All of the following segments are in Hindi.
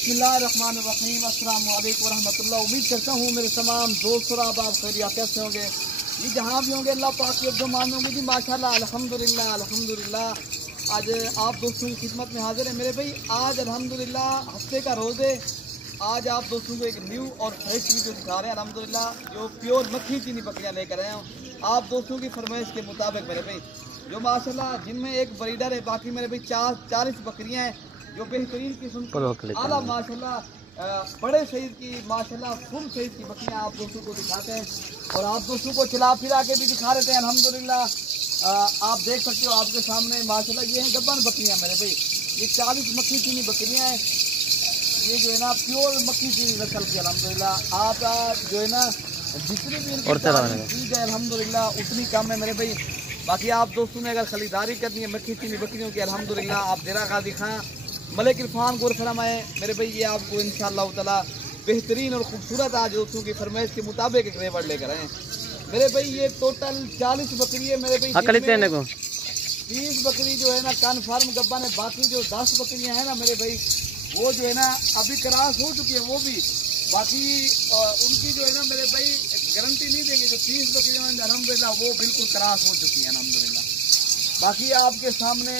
बिस्मिल्लाहिर्रहमानिर्रहीम, अस्सलाम वालेकुम रहमतुल्लाह। उम्मीद करता हूँ मेरे तमाम दोस्त और आप खैरियत से होंगे। ये जहाँ भी होंगे अल्लाह पाक के मान में होंगे जी। माशाल्लाह अल्हम्दुलिल्लाह अल्हम्दुलिल्लाह। आज आप दोस्तों की खिदमत में हाजिर है मेरे भाई। आज अल्हम्दुलिल्लाह हफ्ते का रोज़ है। आज आप दोस्तों को एक न्यू और फ्रेश वीडियो दिखा रहे हैं अल्हम्दुलिल्लाह, जो प्योर मक्खी चीनी बकरियाँ लेकर आए हैं आप दोस्तों की फरमाइश के मुताबिक मेरे भाई, जो माशाल्लाह जिनमें एक ब्रीडर है, बाकी मेरे भाई 40 बकरियाँ हैं जो बेहतरीन किस्म की आला माशाल्लाह बड़े साइज की माशाल्लाह फुल साइज की बकरियाँ आप दोस्तों को दिखाते हैं और आप दोस्तों को चला फिरा के भी दिखा रहे थे अल्हम्दुलिल्लाह। आप देख सकते हो आपके सामने माशाल्लाह ये हैं गब्बन बकरियाँ मेरे भाई। ये 40 मक्खी चीनी बकरियाँ हैं। ये जो है ना प्योर मक्खी चीनी नस्ल की अल्हम्दुलिल्लाह। आप जो है ना जितनी भी चीज़ है अल्हम्दुलिल्लाह उतनी कम है मेरे भाई। बाकी आप दोस्तों ने अगर खरीदारी करनी है मक्खी चीनी बकरियों की अल्हम्दुलिल्लाह आप देरा गाजी खां मलिक इरफान गोर फरमाए मेरे भाई। ये आपको इंशाअल्लाह ताला बेहतरीन और खूबसूरत आज दोस्तों की फरमाइश के मुताबिक एक रेवड़ लेकर आए मेरे भाई। ये टोटल 40 बकरी है मेरे भाई। 30 बकरी जो है ना कन्फर्म गब्बा ने, बाकी जो 10 बकरियां हैं ना मेरे भाई वो जो है ना अभी क्रॉस हो चुकी है वो भी। बाकी उनकी जो है ना मेरे भाई गारंटी नहीं देंगे। जो 30 बकरियां हैं अल्हम्दुलिल्लाह वो बिल्कुल क्रॉस हो चुकी हैं अल्हम्दुलिल्लाह। बाकी आपके सामने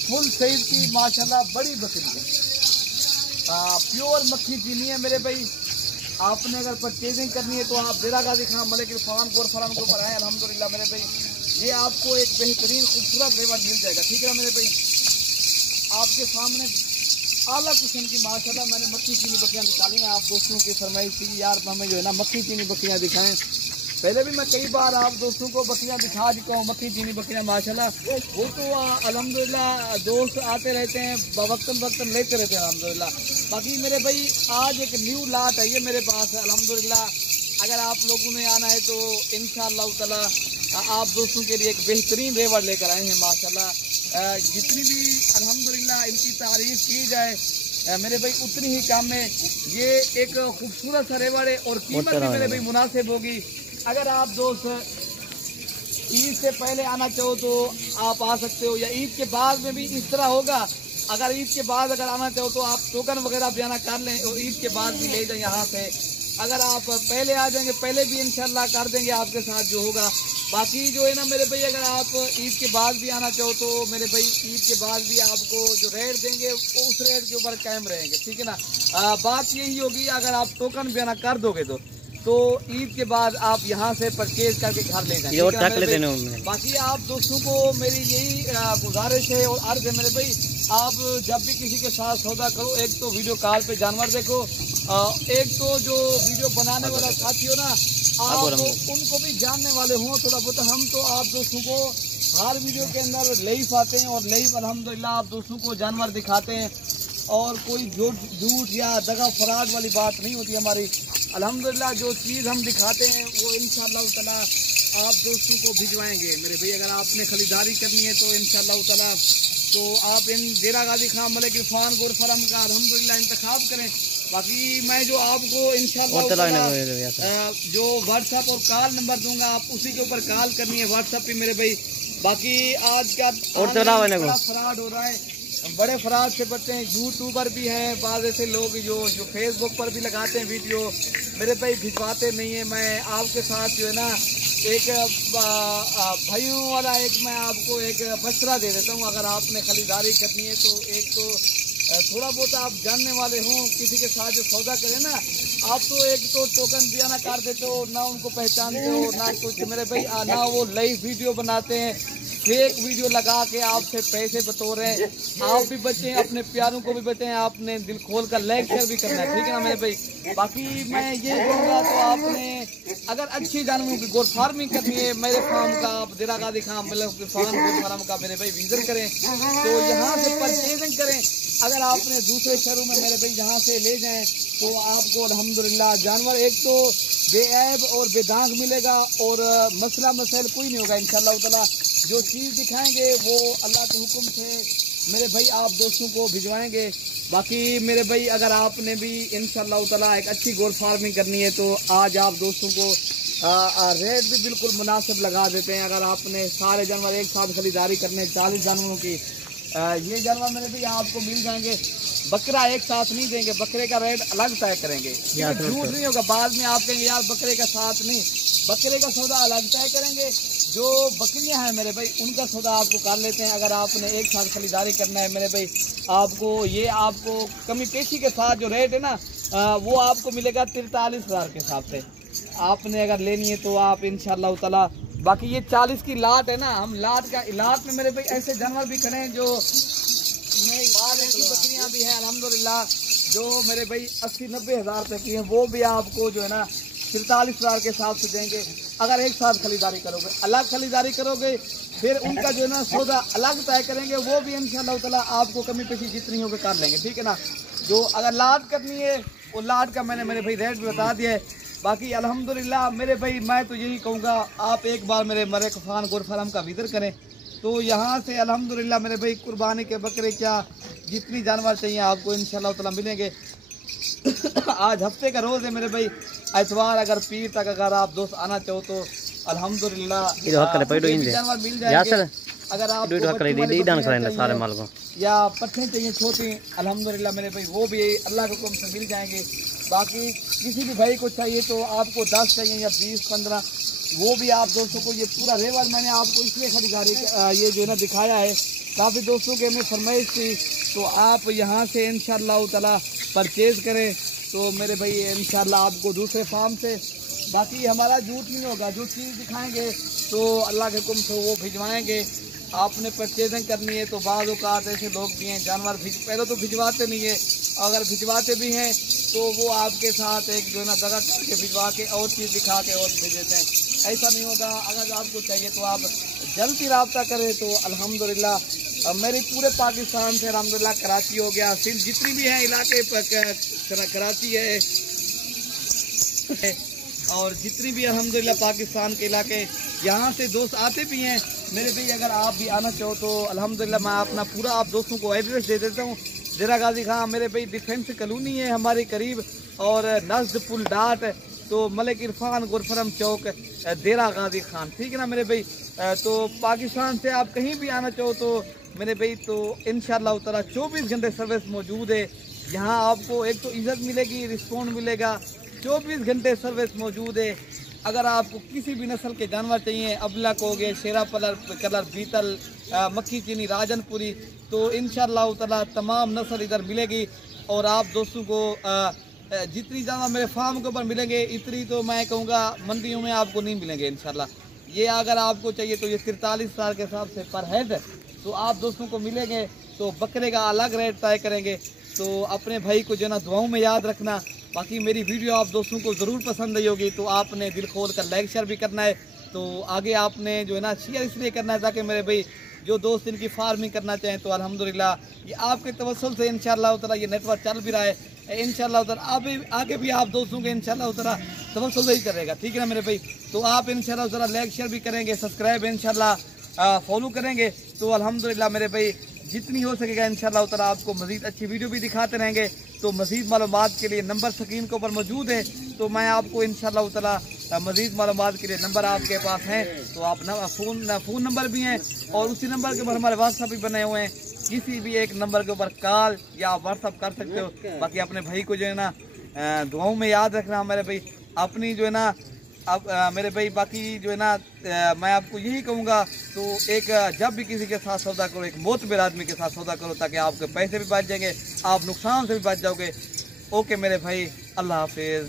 फुल साइज की माशाल्लाह बड़ी बकरी है, प्योर मक्खी चीनी है मेरे भाई। आपने अगर परचेजिंग करनी है तो आप देरा गाजी खां मलिक इरफान गोर फरम के ऊपर आए अल्हम्दुलिल्लाह मेरे भाई। ये आपको एक बेहतरीन खूबसूरत रेवड़ मिल जाएगा, ठीक है मेरे भाई। आपके सामने आला किस्म की माशाल्लाह मैंने मक्खी चीनी बकरियाँ निकाली हैं। आप दोस्तों की फरमाइश थी यार हमें जो है ना मक्खी चीनी बकरियाँ दिखाएं। पहले भी मैं कई बार आप दोस्तों को बकरियाँ दिखा चुका हूँ मक्खी चीनी बकरियाँ माशाल्लाह। वो तो अल्हम्दुलिल्लाह दोस्त आते रहते हैं वक्तन लेते रहते हैं अल्हम्दुलिल्लाह। बाकी मेरे भाई आज एक न्यू लाट है ये मेरे पास अल्हम्दुलिल्लाह। अगर आप लोगों ने आना है तो इंशाअल्लाह ताला आप दोस्तों के लिए एक बेहतरीन रेवड़ लेकर आए हैं माशाल्लाह। जितनी भी अल्हम्दुलिल्लाह इनकी तारीफ की जाए मेरे भाई उतनी ही काम में। ये एक खूबसूरत सा रेवड़ है और कीमत भी मेरे भाई मुनासिब होगी। अगर आप दोस्त ईद से पहले आना चाहो तो आप आ सकते हो, या ईद के बाद में भी इस तरह होगा। अगर ईद के बाद अगर आना चाहो तो आप टोकन वगैरह बयाना कर लें और ईद के बाद भी ले जाएं यहाँ से। अगर आप पहले आ जाएंगे पहले भी इंशाल्लाह कर देंगे आपके साथ जो होगा। बाकी जो है ना मेरे भाई अगर आप ईद के बाद भी आना चाहो तो मेरे भाई ईद के बाद भी आपको जो रेट देंगे वो उस रेट के ऊपर कायम रहेंगे, ठीक है ना। बात यही होगी अगर आप टोकन बयाना कर दोगे तो ईद के बाद आप यहाँ से परचेज करके घर ले जाएंगे। बाकी आप दोस्तों को मेरी यही गुजारिश है और अर्ज है मेरे भाई, आप जब भी किसी के साथ सौदा करो एक तो वीडियो कॉल पे जानवर देखो, एक तो जो वीडियो बनाने वाला साथी हो ना आप तो उनको भी जानने वाले हों थोड़ा बहुत। हम तो आप दोस्तों को हर वीडियो के अंदर लाइव आते हैं और लाइव अल्हम्दुलिल्लाह आप दोस्तों को जानवर दिखाते हैं और कोई झूठ या दगा फराड वाली बात नहीं होती हमारी अल्हम्दुलिल्लाह। जो चीज़ हम दिखाते हैं वो इंशाअल्लाह ताला आप दोस्तों को भिजवाएंगे मेरे भाई। अगर आपने खरीदारी करनी है तो इंशाअल्लाह ताला तो आप इन देरा गाजी खां मलिक इरफान गोर फरम का अल्हम्दुलिल्लाह इंतखाब करें। बाकी मैं जो आपको इंशाअल्लाह जो व्हाट्सएप और कॉल नंबर दूंगा आप उसी के ऊपर कॉल करनी है व्हाट्सएप पे मेरे भाई। बाकी आज का बड़ा फ्रॉड हो रहा है, बड़े फ्रॉड से बचते हैं। यूट्यूबर भी हैं बाद ऐसे लोग जो फेसबुक पर भी लगाते हैं वीडियो मेरे भाई भिजवाते नहीं है। मैं आपके साथ जो है ना एक भाइयों वाला एक मैं आपको एक मशवरा दे देता हूँ। अगर आपने खरीदारी करनी है तो एक तो थोड़ा बहुत आप जानने वाले हों किसी के साथ जो सौदा करें ना आप तो एक तो टोकन बयाना कर देते हो ना उनको पहचानते हो ना कुछ मेरे भाई, ना वो लाइव वीडियो बनाते हैं फेक वीडियो लगा के आपसे पैसे बटोर रहे हैं। आप भी बचें, अपने प्यारों को भी बचें, आपने दिल खोल कर लाइक शेयर भी करना है, ठीक है ना मेरे भाई। बाकी मैं ये कहूँगा तो आपने अगर अच्छी जानवरों की गोट फार्मिंग करनी है मेरे फार्म का आप देरा गाजी खां मतलब फार्म का मेरे भाई विजिट करें तो यहाँ से परचेजिंग करें। अगर आपने दूसरे शहरों में मेरे भाई यहाँ से ले जाएं तो आपको अल्हम्दुलिल्लाह जानवर एक तो बेऐब और बेदाग मिलेगा और मसला मसैल कोई नहीं होगा इंशाअल्लाह ताला। जो चीज़ दिखाएंगे वो अल्लाह के हुक्म से मेरे भाई आप दोस्तों को भिजवाएंगे। बाकी मेरे भाई अगर आपने भी इंशाअल्लाह ताला एक अच्छी गोट फार्मिंग करनी है तो आज आप दोस्तों को रेट भी बिल्कुल मुनासिब लगा देते हैं। अगर आपने सारे जानवर एक साथ खरीदारी करने 40 जानवरों की ये जानवर मेरे भाई आपको मिल जाएंगे। बकरा एक साथ नहीं देंगे, बकरे का रेट अलग तय करेंगे, झूठ नहीं होगा। बाद में आप कहेंगे यार बकरे का साथ नहीं, बकरे का सौदा अलग तय करेंगे। जो बकरियां हैं मेरे भाई उनका सौदा आपको कर लेते हैं। अगर आपने एक साथ खरीदारी करना है मेरे भाई, आपको ये आपको कमी पेशी के साथ जो रेट है ना वो आपको मिलेगा 43,000 के हिसाब से। आपने अगर लेनी है तो आप इंशाल्लाह ताला। बाकी ये 40 की लाट है ना, हम लाट में मेरे भाई ऐसे जानवर भी खड़े हैं जो ऐसी बकरियां भी हैं अल्हम्दुलिल्लाह जो मेरे भाई 80-90 हज़ार रुपये की हैं, वो भी आपको जो है ना 43,000 के हिसाब से देंगे। अगर एक साथ खरीदारी करोगे, अलग खरीदारी करोगे फिर उनका जो है ना सौदा अलग तय करेंगे, वो भी इंशाल्लाह ताला आपको कमी पेशी जितनी होगी कर लेंगे, ठीक है ना। जो अगर लाट करनी है वो लाट का मैंने मेरे भाई रेट भी बता दिया है। बाकी अल्हम्दुलिल्लाह मेरे भाई मैं तो यही कहूँगा आप एक बार मेरे मरे कफान गोर फार्म का विजिट करें तो यहाँ से अल्हम्दुलिल्लाह मेरे भाई कुर्बानी के बकरे क्या जितनी जानवर चाहिए आपको इंशाल्लाह ताला मिलेंगे। आज हफ्ते का रोज़ है मेरे भाई, एतवार अगर पीर तक अगर आप दोस्त आना चाहो तो अल्हम्दुलिल्लाह जानवर मिल जाएंगे। अगर आप या पट्टे चाहिए छोटी अल्हम्दुलिल्लाह मेरे भाई वो भी अल्लाह के हुक्म से मिल जाएंगे। बाकी किसी भी भाई को चाहिए तो आपको 10 चाहिए या 20-15 वो भी आप दोस्तों को ये पूरा रेवर मैंने आपको इसलिए खरीदारी ये जो है ना दिखाया है। काफ़ी दोस्तों के हमें फरमाइश थी तो आप यहाँ से इंशाल्लाह ताला परचेज़ करें तो मेरे भाई इंशाल्लाह आपको दूसरे फार्म से। बाकी हमारा झूठ नहीं होगा, जो चीज़ दिखाएंगे तो अल्लाह के हुक्म से वो भिजवाएंगे। आपने परचेजिंग करनी है तो बाद औक़ात ऐसे लोग भी हैं जानवर पहले तो भिजवाते नहीं है, अगर भिजवाते भी हैं तो वो आपके साथ एक जो है ना दगा करके भिजवा के और चीज़ दिखा के और भेज देते हैं। ऐसा नहीं होगा। अगर आपको चाहिए तो आप जल्दी रब्ता करें तो अल्हम्दुलिल्लाह मेरी पूरे पाकिस्तान से अल्हम्दुलिल्लाह कराची हो गया, सिर्फ जितनी भी हैं इलाके कराची है और जितनी भी अल्हम्दुलिल्लाह पाकिस्तान के इलाके यहाँ से दोस्त आते भी हैं मेरे भाई। अगर आप भी आना चाहो तो अल्हम्दुलिल्लाह मैं अपना पूरा आप दोस्तों को एड्रेस दे देता हूँ। डेरा गाजी खां मेरे भाई डिफेंस कॉलोनी है हमारे करीब और नज़द पुल डाट तो मलिक इरफान गुरफरम चौक डेरा गाजी खान, ठीक है ना मेरे भाई। तो पाकिस्तान से आप कहीं भी आना चाहो तो मेरे भाई तो इंशाल्लाह ताला 24 घंटे सर्विस मौजूद है। यहाँ आपको एक तो इज़्ज़त मिलेगी, रिस्पॉन्ड मिलेगा, 24 घंटे सर्विस मौजूद है। अगर आपको किसी भी नस्ल के जानवर चाहिए, अबलक हो गए, शेरा कलर बीतल, मक्खी चीनी, राजनपुरी, तो इंशाल्लाह ताला तमाम नस्ल इधर मिलेगी। और आप दोस्तों को जितनी जानवर मेरे फार्म के ऊपर मिलेंगे इतनी तो मैं कहूँगा मंडियों में आपको नहीं मिलेंगे इंशाल्लाह। ये अगर आपको चाहिए तो ये 43,000 के हिसाब से पर हेड तो आप दोस्तों को मिलेंगे। तो बकरे का अलग रेट तय करेंगे। तो अपने भाई को जो है ना दुआओं में याद रखना। बाकी मेरी वीडियो आप दोस्तों को ज़रूर पसंद आई होगी तो आपने दिल खोल कर लाइक शेयर भी करना है। तो आगे आपने जो है ना शेयर इसलिए करना है ताकि मेरे भाई जो दोस्त इनकी फार्मिंग करना चाहें तो अल्हम्दुलिल्लाह ये आपके तवस्सुल से इंशाल्लाह ताला ये नेटवर्क चल भी रहा है। इंशाल्लाह ताला आगे भी आप दोस्तों के इंशाल्लाह ताला तवस्सुल ही करेगा, ठीक है ना मेरे भाई। तो आप इंशाल्लाह ताला लाइक शेयर भी करेंगे, सब्सक्राइब इंशाल्लाह फॉलो करेंगे तो अल्हम्दुलिल्लाह मेरे भाई जितनी हो सकेगा इंशाल्लाह ताला आपको मज़ीद अच्छी वीडियो भी दिखाते रहेंगे। तो मज़ीद मालूमात के लिए नंबर स्क्रीन के ऊपर मौजूद है तो मैं आपको इंशाल्लाह ताला मज़ीद मालूमात के लिए नंबर आपके पास हैं तो आप फ़ोन नंबर भी हैं और उसी नंबर के ऊपर हमारे व्हाट्सअप भी बने हुए हैं। किसी भी एक नंबर के ऊपर कॉल या व्हाट्सअप कर सकते हो। बाकी अपने भाई को जो है ना दुआओं में याद रखना मेरे भाई। अपनी जो है ना अब मेरे भाई बाकी जो है ना मैं आपको यही कहूँगा तो एक जब भी किसी के साथ सौदा करो एक मोतबर आदमी के साथ सौदा करो ताकि आपके पैसे भी बच जाएंगे, आप नुकसान से भी बच जाओगे। ओके मेरे भाई, अल्लाह हाफिज़।